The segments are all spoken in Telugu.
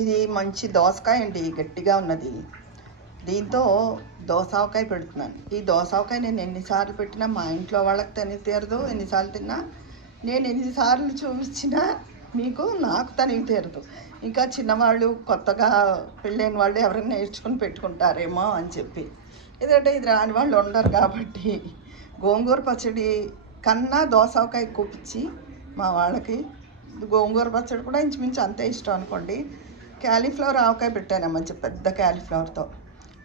ఇది మంచి దోసకాయ అండి, గట్టిగా ఉన్నది. దీంతో దోసావకాయ పెడుతున్నాను. ఈ దోసావకాయ నేను ఎన్నిసార్లు పెట్టినా మా ఇంట్లో వాళ్ళకి తనివి తీరదు. ఎన్నిసార్లు తిన్నా, నేను ఎన్నిసార్లు చూపించినా నాకు తనివి తీరదు. ఇంకా చిన్నవాళ్ళు, కొత్తగా పెళ్ళైన వాళ్ళు ఎవరైనా నేర్చుకుని పెట్టుకుంటారేమో అని చెప్పి. ఎందుకంటే ఇది రాని వాళ్ళు ఉండరు కాబట్టి గోంగూర పచ్చడి కన్నా దోసావకాయ ఎక్కువ పిచ్చి మా వాళ్ళకి. గోంగూర పచ్చడి కూడా ఇంచుమించు అంతే ఇష్టం అనుకోండి. క్యాలీఫ్లవర్ ఆవకాయ పెట్టాను మంచి పెద్ద క్యాలీఫ్లవర్తో.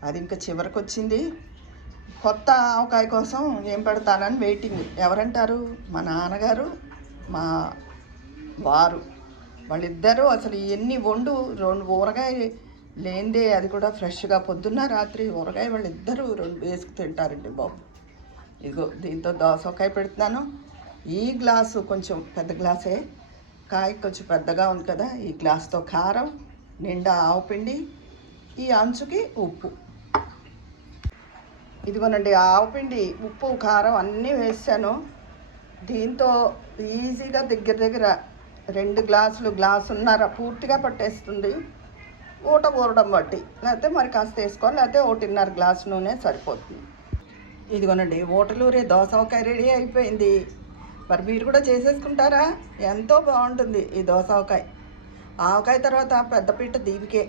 అది ఇంకా చివరికి వచ్చింది. కొత్త ఆవకాయ కోసం ఏం పెడతానని వెయిటింగ్. ఎవరంటారు? మా నాన్నగారు, మా వారు. వాళ్ళిద్దరూ అసలు ఎన్ని వండు, 2 ఊరగాయ లేనిదే, అది కూడా ఫ్రెష్గా పొద్దున్న రాత్రి ఊరగాయ వాళ్ళిద్దరూ 2 వేసుకు తింటారండి బాబు. ఇదిగో దీంతో దోసకాయ పెడుతున్నాను. ఈ గ్లాసు కొంచెం పెద్ద గ్లాసే, కాయ కొంచెం పెద్దగా ఉంది కదా. ఈ గ్లాస్తో కారం, నిండా ఆవపిండి, ఈ అంచుకి ఉప్పు. ఇదిగోనండి ఆవపిండి, ఉప్పు, కారం అన్నీ వేసాను. దీంతో ఈజీగా దగ్గర 2 గ్లాసులు, గ్లాసున్నర పూర్తిగా పట్టేస్తుంది. ఊరడం బట్టి, లేకపోతే మరి కాస్త వేసుకోవాలి, లేకపోతే 1.5 గ్లాసు నూనె సరిపోతుంది. ఇదిగోనండి ఊటలూరే దోసకాయ రెడీ అయిపోయింది. మరి మీరు కూడా చేసేసుకుంటారా? ఎంతో బాగుంటుంది ఈ దోసకాయ. ఆవకాయ తర్వాత పెద్దపీట దీవికే.